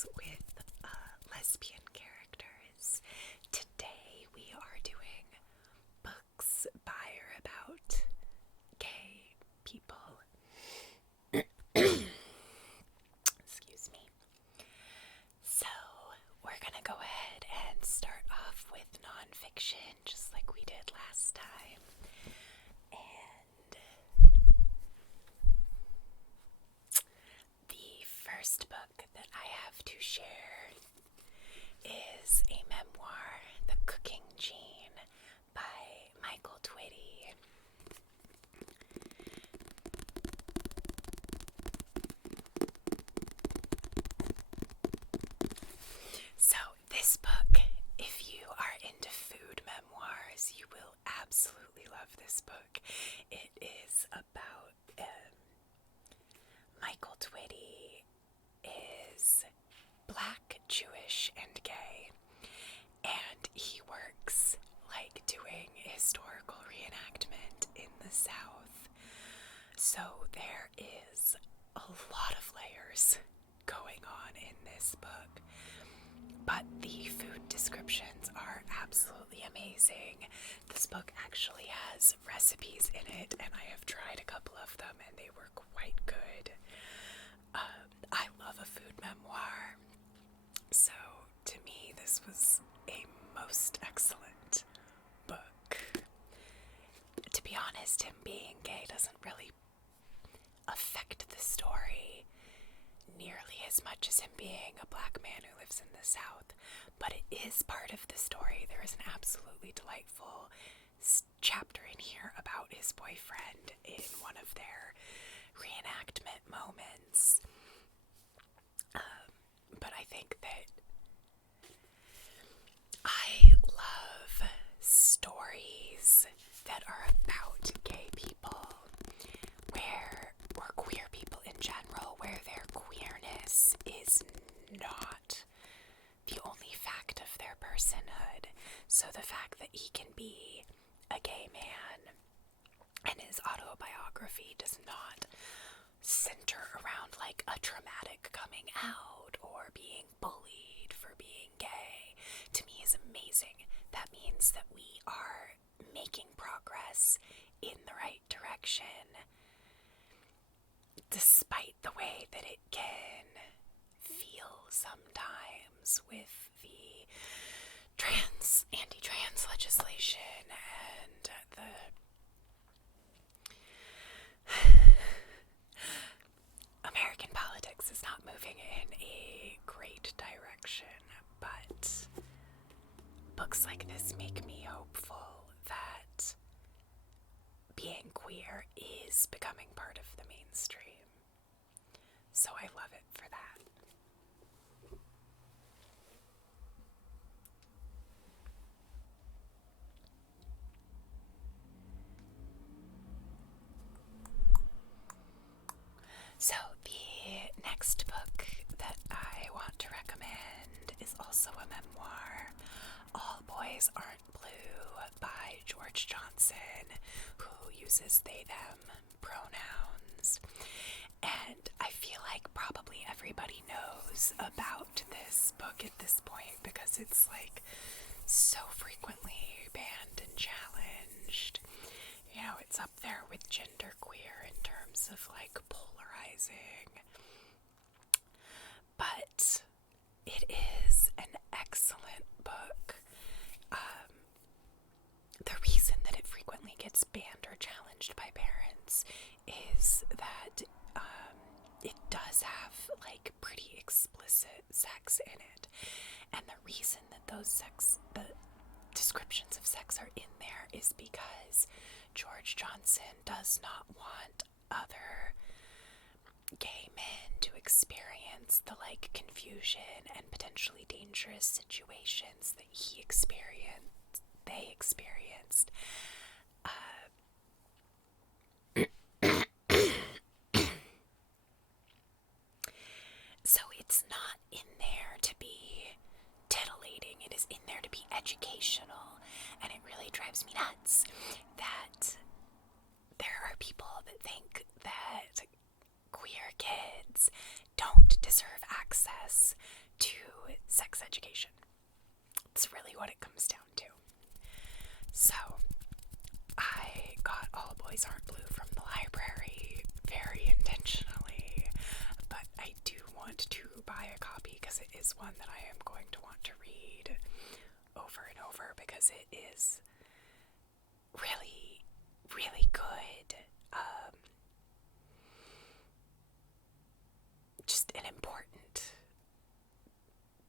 books with lesbian characters. Today we are doing books by or about gay people. Excuse me. So we're gonna go ahead and start off with nonfiction, just like we did last time. And the first book that I have to share is a memoir, The Cooking Gene by Michael Twitty. So this book, if you are into food memoirs, you will absolutely love this book. It is about Michael Twitty is Black, Jewish, and gay, and he works like doing historical reenactment in the South. So there is a lot of layers going on in this book, but the food descriptions are absolutely amazing. This book actually has recipes in it, and I have tried a couple of them, and they were quite good. I love a food memoir, so to me this was a most excellent book. To be honest, him being gay doesn't really affect the story nearly as much as him being a black man who lives in the South, but it is part of the story. There is an absolutely delightful chapter in here about his boyfriend in one of their reenactment moments. But I think that I love stories that are about gay people, or queer people in general, where their queerness is not the only fact of their personhood. So the fact that he can be a gay man and his autobiography does not center around like a traumatic coming out or being bullied for being gay, to me is amazing. That means that we are making progress in the right direction, despite the way that it can feel sometimes with the anti-trans legislation and the American politics is not moving in a great direction, but books like this make me hopeful that being queer is becoming part of the mainstream. So I love it for that. So the next book that I want to recommend is also a memoir, All Boys Aren't Blue by George Johnson, who uses they, them pronouns. And I feel like probably everybody knows about this book at this point because it's like so frequently banned and challenged. You know, it's up there with genderqueer in terms of like polarizing. But it is an excellent book. The reason that it frequently gets banned or challenged by parents is that it does have like pretty explicit sex in it. And the reason that the descriptions of sex are in there is because George Johnson does not want other gay men to experience the like confusion and potentially dangerous situations that they experienced. So it's not in there to be titillating, it is in there to be educational, and it really drives me nuts that there are people that think that queer kids kids don't deserve access to sex education. It's really what it comes down to. So, I got All Boys Aren't Blue from the library very intentionally, but I do want to buy a copy because it is one that I am going to want to read over and over because it is really, really good. Just an important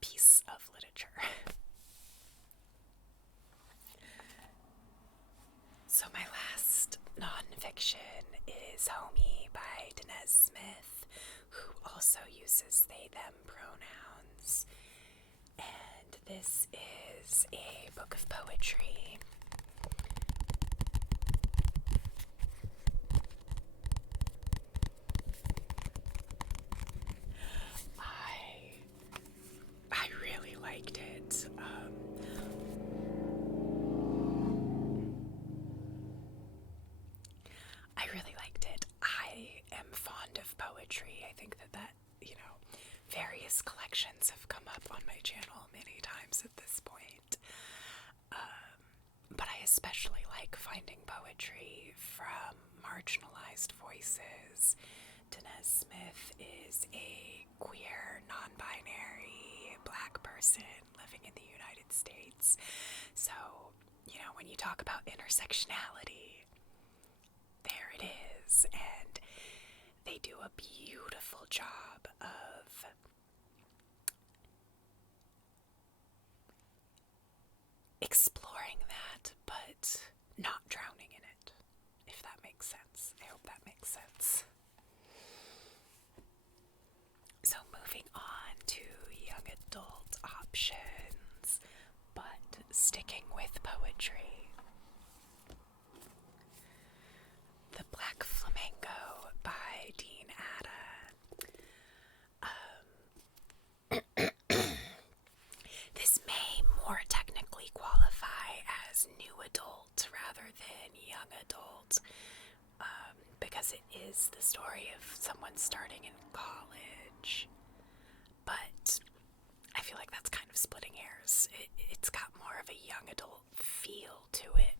piece of literature. So my last nonfiction is Homie by Danez Smith, who also uses they, them pronouns. And this is a book of poetry. I really liked it. I really liked it. I am fond of poetry. I think that various collections have come up on my channel many times at this point. But I especially like finding poetry from marginalized voices. Danez Smith is a queer, non-binary black person living in the United States. So, when you talk about intersectionality, there it is. And they do a beautiful job of exploring that, but not drowning in it, if that makes sense. I hope that makes sense. So moving on to young adult options, but sticking with poetry. The Black Flamingo by Dean Atta. This may more technically qualify as new adult rather than young adult, because it is the story of someone starting in college. But I feel like that's kind of splitting hairs. It's got more of a young adult feel to it,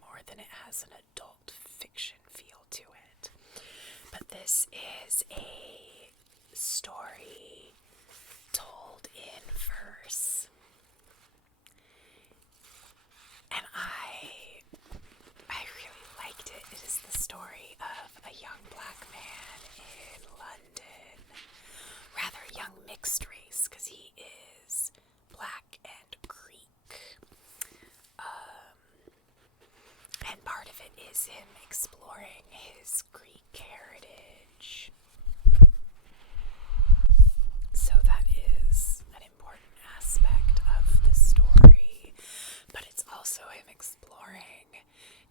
more than it has an adult fiction feel to it. But this is a story told in verse. And I really liked it. It is the story of a young black man in London. Rather young mixed race, because he is black and Greek. And part of it is him exploring his Greek heritage. So that is an important aspect of the story. But it's also him exploring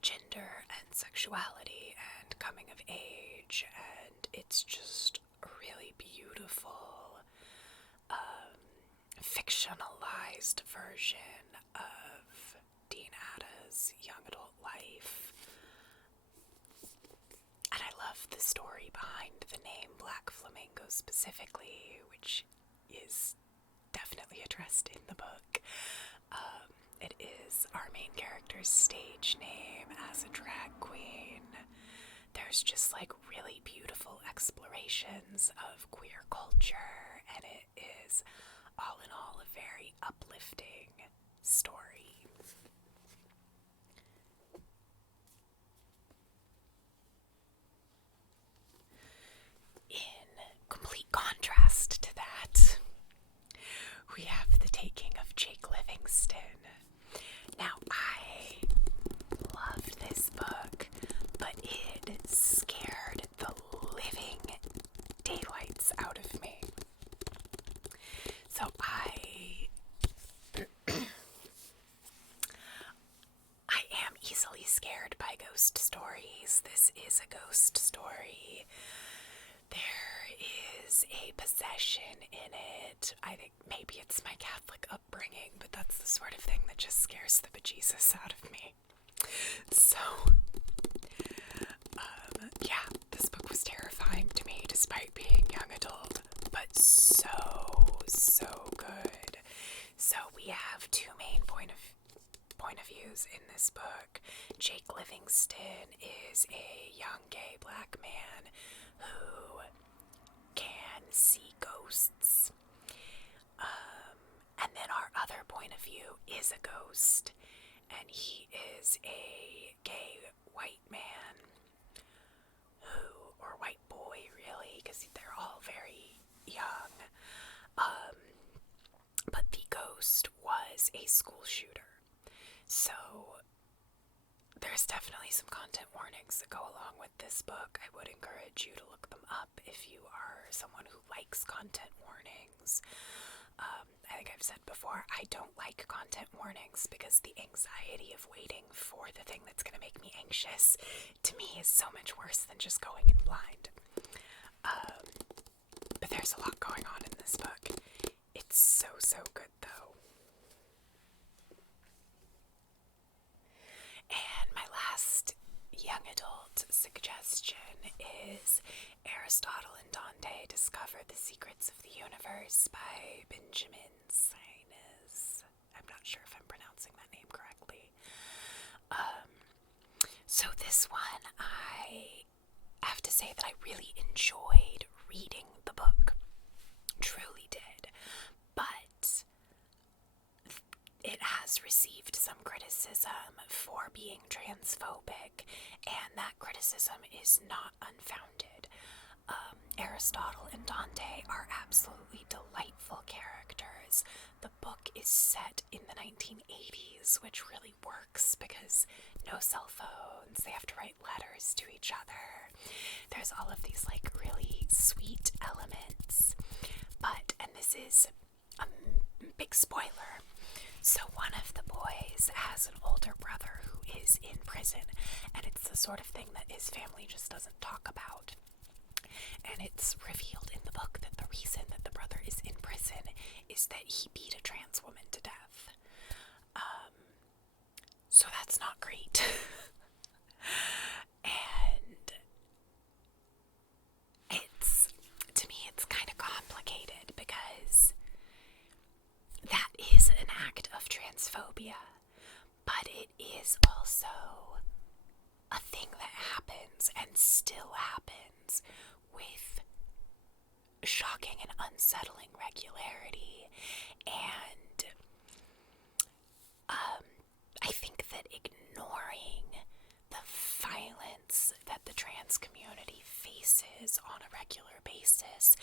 gender and sexuality and coming of age. And it's just a really beautiful fictionalized version of Dean Atta's young adult life. And I love the story behind the name Black Flamingo specifically, which is definitely addressed in the book. It is our main character's stage name as a drag queen. There's just really beautiful explorations of queer culture, and it is all in all a very uplifting story. In complete contrast to that, we have The Taking of Jake Livingston. Now, I loved this book, but it scared the living daylights out of me. So I am easily scared by ghost stories. This is a ghost story. There is a possession in it. I think maybe it's my Catholic upbringing, but that's the sort of thing that just scares the bejesus out of me. So, yeah, this book was terrifying to me despite being young adult. ghost, and he is a gay white man or white boy really, because they're all very young. But the ghost was a school shooter. So there's definitely some content warnings that go along with this book. I would encourage you to look them up if you are someone who likes content warnings. I think I've said before, I don't like content warnings because the anxiety of waiting for the thing that's going to make me anxious, to me, is so much worse than just going in blind. But there's a lot going on in this book. It's so good, though. And my last young adult suggestion is Aristotle and Dante Discover the Secrets of the Universe by Benjamin Sinus. I'm not sure if I'm pronouncing that name correctly. So this one, I have to say that I really enjoyed reading the book. Truly did. But it has received some criticism for being transphobic, and that criticism is not unfounded. Aristotle and Dante are absolutely delightful characters. The book is set in the 1980s, which really works because no cell phones, they have to write letters to each other. There's all of these like really sweet elements. But, and this is a big spoiler, so one of the boys has an older brother who is in prison, and it's the sort of thing that his family just doesn't talk about. And it's revealed in the book that the reason that the brother is in prison is that he beat a trans woman to death. So that's not great. And to me, it's kind of complicated because that is an act of transphobia, but it is also a thing that happens and still happens with shocking and unsettling regularity. And I think that ignoring the violence that the trans community faces on a regular basis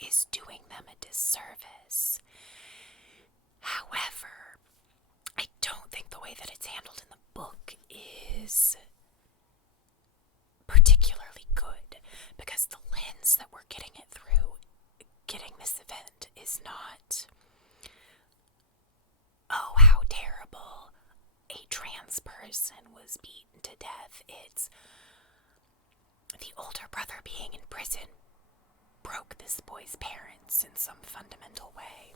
is doing them a disservice. However, I don't think the way that it's handled in the book is particularly good, because the lens that we're getting it through, getting this event, is not, oh, how terrible, a trans person was beaten to death. It's the older brother being in prison broke this boy's parents in some fundamental way.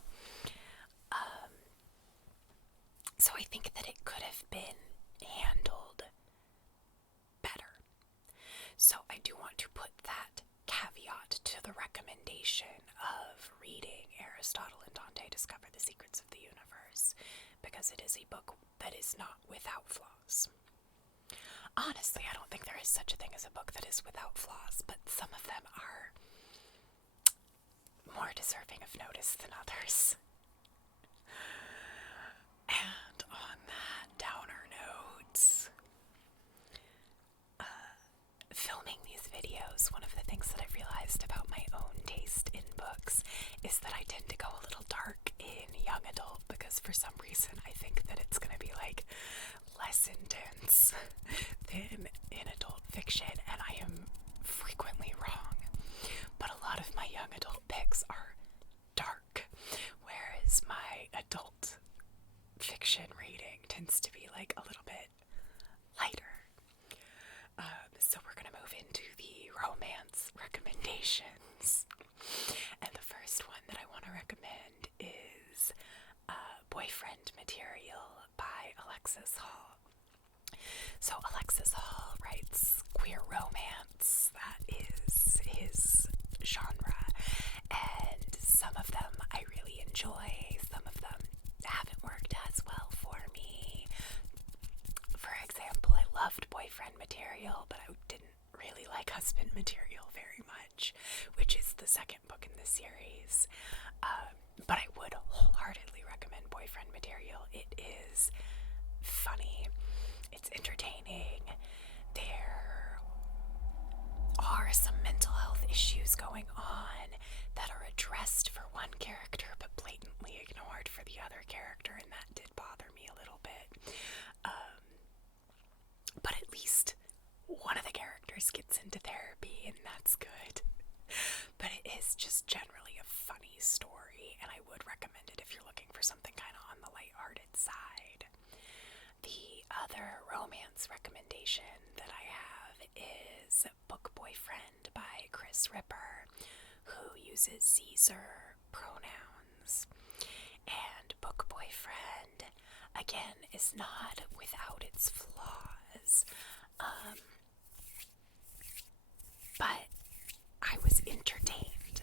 So I think that it could have been handled better. So I do want to put that caveat to the recommendation of reading Aristotle and Dante Discover the Secrets of the Universe, because it is a book that is not without flaws. Honestly, I don't think there is such a thing as a book that is without flaws, but some of them are more deserving of notice than others. And on that downer note, filming these videos, one of the things that I realized about my own taste in books is that I tend to go a little dark in young adult, because for some reason I think that it's going to be like less intense than in adult fiction, and I am frequently wrong. But a lot of my young adult picks are dark, whereas my adult fiction reading tends to be like a little bit lighter. So we're going to move into the romance recommendations. And the first one that I want to recommend is Boyfriend Material by Alexis Hall. So Alexis Hall writes queer romance. That is his genre. And some of them I really enjoy. Some of them haven't worked as well for me. For example, I loved Boyfriend Material, but I didn't really like Husband Material very much, which is the second book in the series. But I would wholeheartedly recommend Boyfriend Material. It is funny, it's entertaining. There are some mental health issues going on that are addressed for one character but blatantly ignored for the other character, and that did bother me a little bit. But at least one of the characters gets into therapy, and that's good. But it is just generally a funny story, and I would recommend it if you're looking for something kind of on the lighthearted side. The other romance recommendation that I have is Book Boyfriend by Chris Ripper, who uses Caesar pronouns. And Book Boyfriend, again, is not without its flaws. But I was entertained.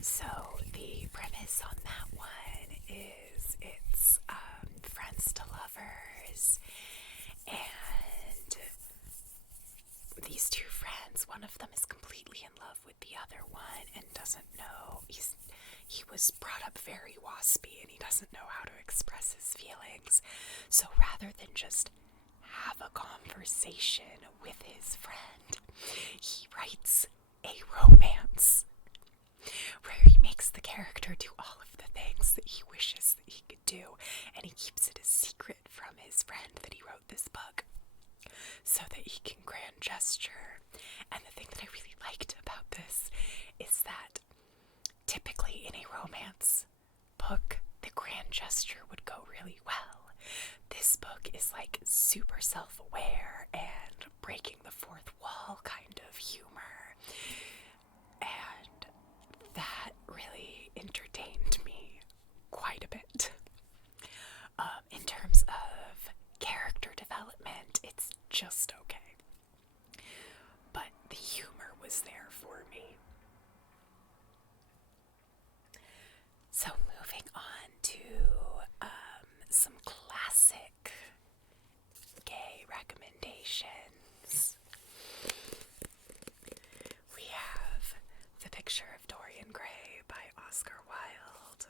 So the premise on that one is it's friends to lovers, and these two friends, one of them is completely in love with the other one and doesn't know. He was brought up very waspy and he doesn't know how to express his feelings. So rather than just have a conversation with his friend, he writes a romance where he makes the character do all of the things that he wishes that he could do, and he keeps it a secret from his friend that he wrote this book so that he can grand gesture. And the thing that I really liked about this is that typically in a romance book, the grand gesture would go really well. This book is like super self-aware and breaking the fourth wall kind of humor, and that really entertained me quite a bit. In terms of character development, it's just okay, but the humor was there for me. So moving on to some classic gay recommendations. We have The Picture of Dorian Gray by Oscar Wilde.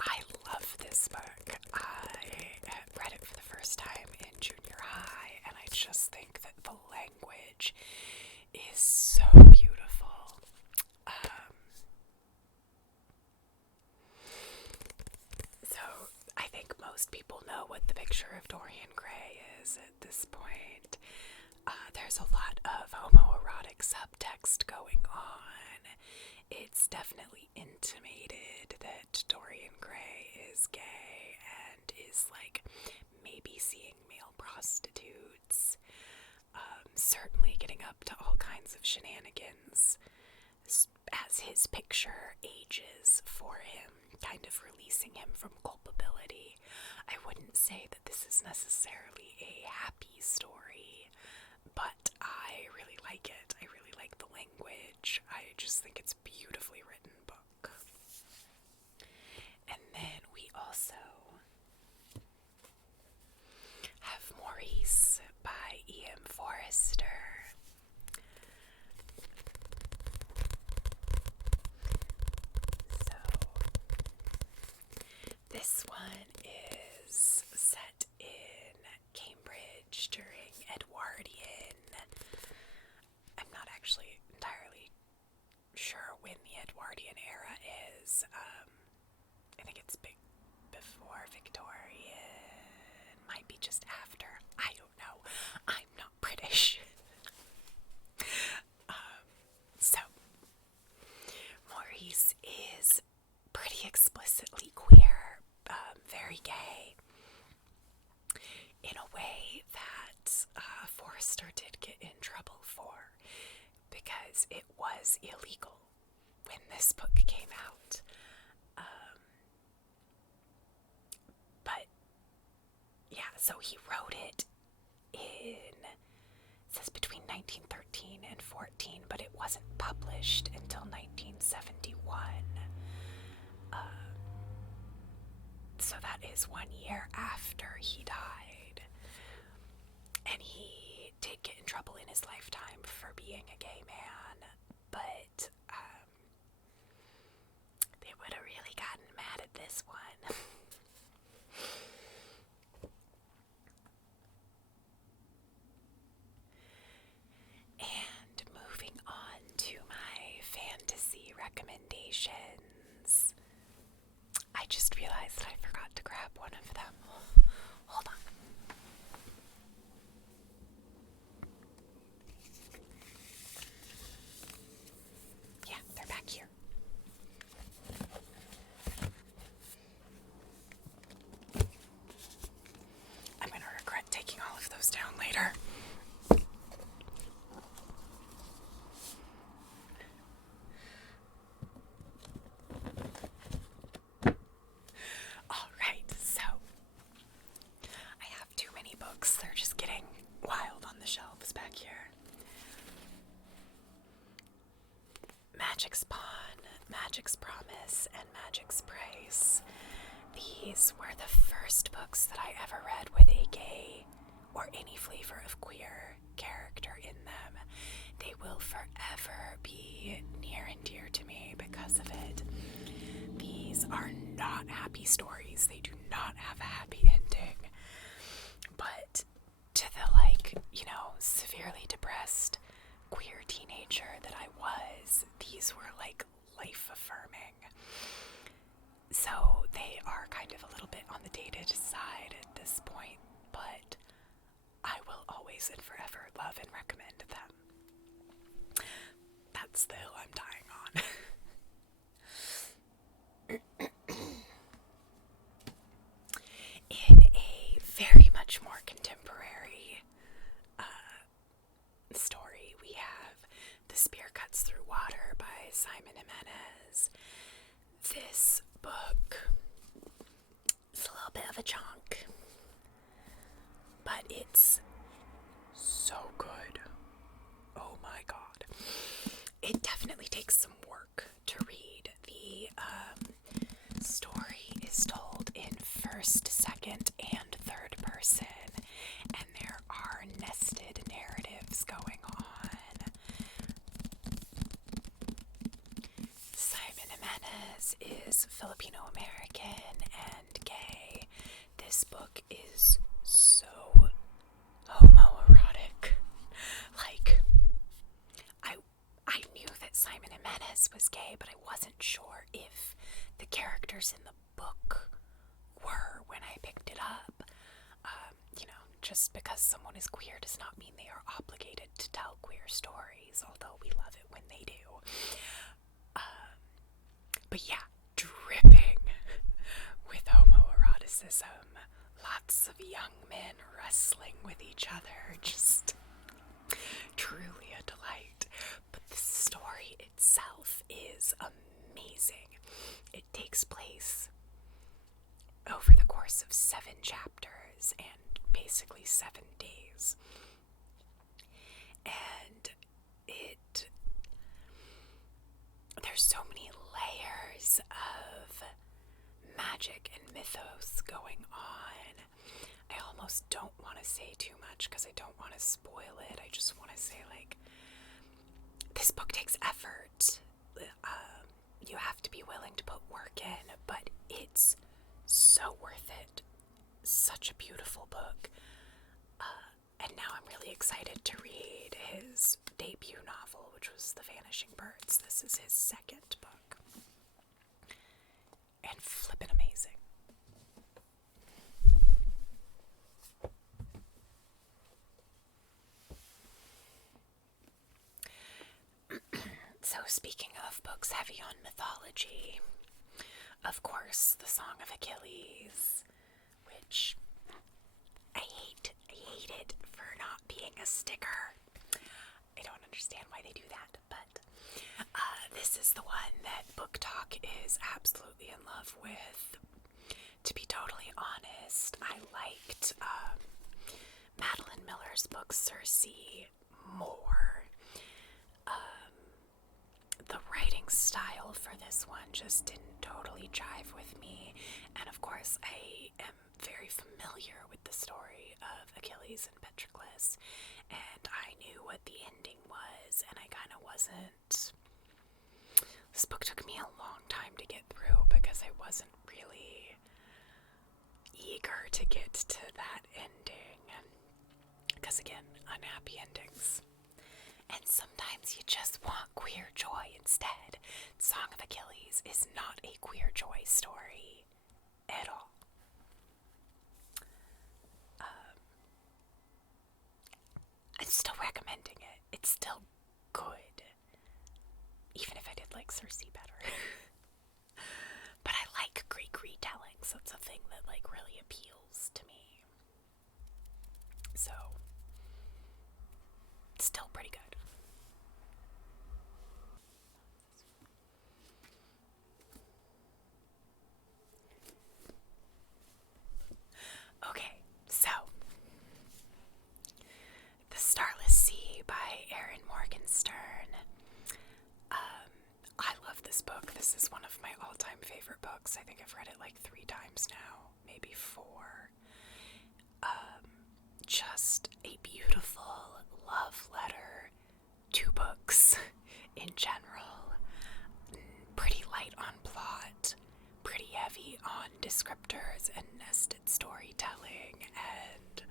I love this book. I read it for the first time in junior high, and I just think that the language is so beautiful. So I think most people know what The Picture of Dorian Gray is at this point. There's a lot of homoerotic subtext going on. It's definitely intimated that Dorian Gray is gay and is like maybe seeing male prostitutes, certainly getting up to all kinds of shenanigans as his picture ages for him, kind of releasing him from culpability. I wouldn't say that this is necessarily a happy story, but I really like it. I really like the language. I just think it's a beautifully written book. And then we also have Maurice by E.M. Forrester. So this one is set in Cambridge during Edwardian. I'm not actually entirely sure when the Edwardian era is. I think it's before Victorian, might be just after. I don't know. I'm not British. So, Maurice is pretty explicitly queer, very gay, in a way that Forrester did get in trouble for, because it was illegal when this book came out. But yeah, so he wrote it it says between 1913 and 14, but it wasn't published until 1971. So that is 1 year after he died. And he did get in trouble in his lifetime for being a gay man, but they would have really gotten mad at this one. Magic's Pawn, Magic's Promise, and Magic's Price. These were the first books that I ever read with a gay or any flavor of queer character in them. They will forever be near and dear to me because of it. These are not happy stories. They do not have a happy ending. But to the, severely depressed queer teenager that I was, these were life affirming. So they are kind of a little bit on the dated side at this point, but I will always and forever love and recommend them. That's the hill I'm dying on. In a very much more contemporary story, we have The Spear Cuts Through Water by Simon Jimenez. This book is a little bit of a chunk, but it's so good. Oh my god. It definitely takes some work to read. The story is told in first, second, and third person, and there are nested narratives going on. Simon Jimenez is Filipino American and gay. This book is so homoerotic. I knew that Simon Jimenez was gay, but I wasn't sure if the characters in the book were when I picked it up. Just because someone is queer does not mean they are obligated to tell queer stories, although we love it when they do. But yeah, dripping with homoeroticism. Lots of young men wrestling with each other. Just truly a delight. But the story itself is amazing. It takes place over the course of 7 chapters and basically 7 days. And there's so many layers of magic and mythos going on. I almost don't want to say too much because I don't want to spoil it. I just want to say, this book takes effort. You have to be willing to put work in, but it's so worth it. Such a beautiful book. And now I'm really excited to read his debut novel, which was The Vanishing Birds. This is his second book. And flippin' amazing. So speaking of books heavy on mythology, of course, The Song of Achilles, which I hate it for not being a sticker. I don't understand why they do that, but this is the one that Book Talk is absolutely in love with. To be totally honest, I liked Madeline Miller's book Circe more. The writing style for this one just didn't totally jive with me, and of course I am very familiar with the story of Achilles and Patroclus, and I knew what the ending was, and I kind of wasn't. This book took me a long time to get through because I wasn't really eager to get to that ending, because again, unhappy endings. And sometimes you just want queer joy instead. Song of Achilles is not a queer joy story at all. I'm still recommending it. It's still good. Even if I did like Circe better. But I like Greek retellings. That's a thing that really appeals to me. So, still pretty good. Okay, so The Starless Sea by Erin Morgenstern. this is one of my all-time favorite books. I think I've read it like 3 times now, maybe 4. Just a beautiful love letter to books in general. Pretty light on plot, pretty heavy on descriptors and nested storytelling, and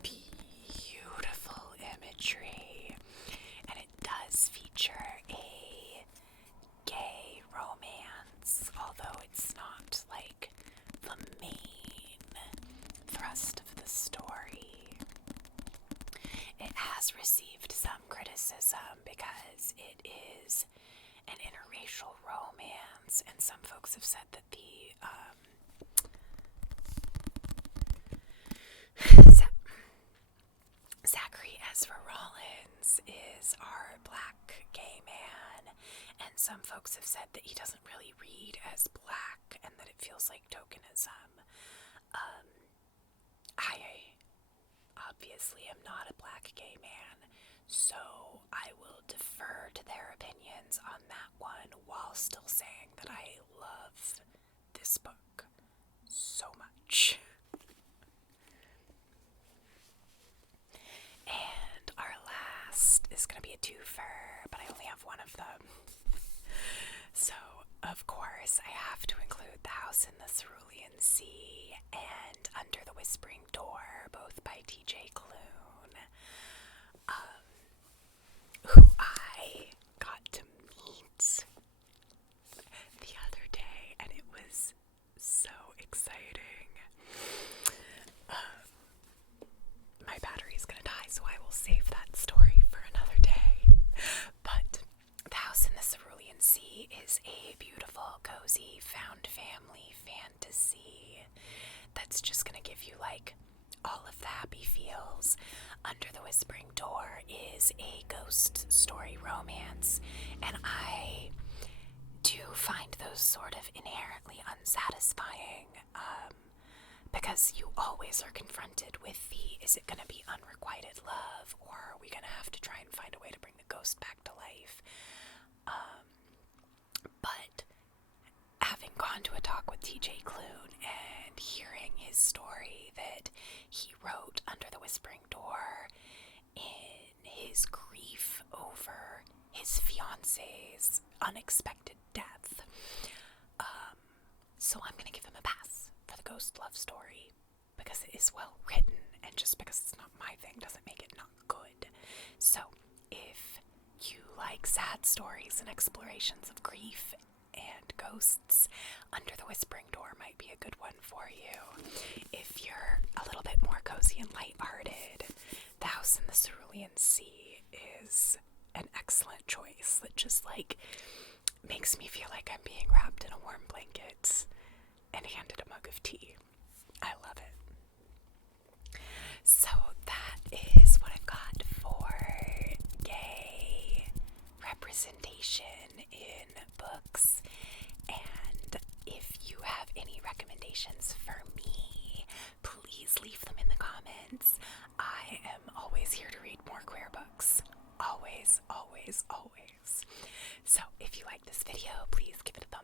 beautiful imagery. And it does feature a gay romance, although it's not like the main thrust of the story. It has received some criticism because it is an interracial romance, and some folks have said that the Zachary Ezra Rollins is our black gay man, and some folks have said that he doesn't really read as black and that it feels like tokenism. I obviously am not a black gay man, so I will defer to their opinions on that one while still saying that I love this book so much. And our last is going to be a twofer, but I only have one of them. So, of course, I have to include The House in the Cerulean Sea and Under the Whispering Door, both by T.J. Klune, who I got to meet the other day, and it was so exciting. My battery's gonna die, so I will save that story for another day. But The House in the Cerulean Sea is a beautiful, cozy, found family fantasy that's just gonna give you like all of the happy feels. Under the Whispering Door is a ghost story romance, and I do find those sort of inherently unsatisfying, because you always are confronted with is it going to be unrequited love, or are we going to have to try and find a way to bring the ghost back to life? But having gone to a talk with T.J. Klune and hearing his story that he wrote Under the Whispering Door in his grief over his fiance's unexpected death, so I'm going to give him a pass for the ghost love story, because it is well written, and just because it's not my thing doesn't make it not good. So if you like sad stories and explorations of grief and ghosts, Under the Whispering Door might be a good one for you. If you're a little bit more cozy and lighthearted, The House in the Cerulean Sea is an excellent choice that just like makes me feel like I'm being wrapped in a warm blanket and handed a mug of tea. I love it. So that is what I've got for gay representation in books. And if you have any recommendations for me, please leave them in the comments. I am always here to read more queer books. Always, always, always. So if you like this video, please give it a thumbs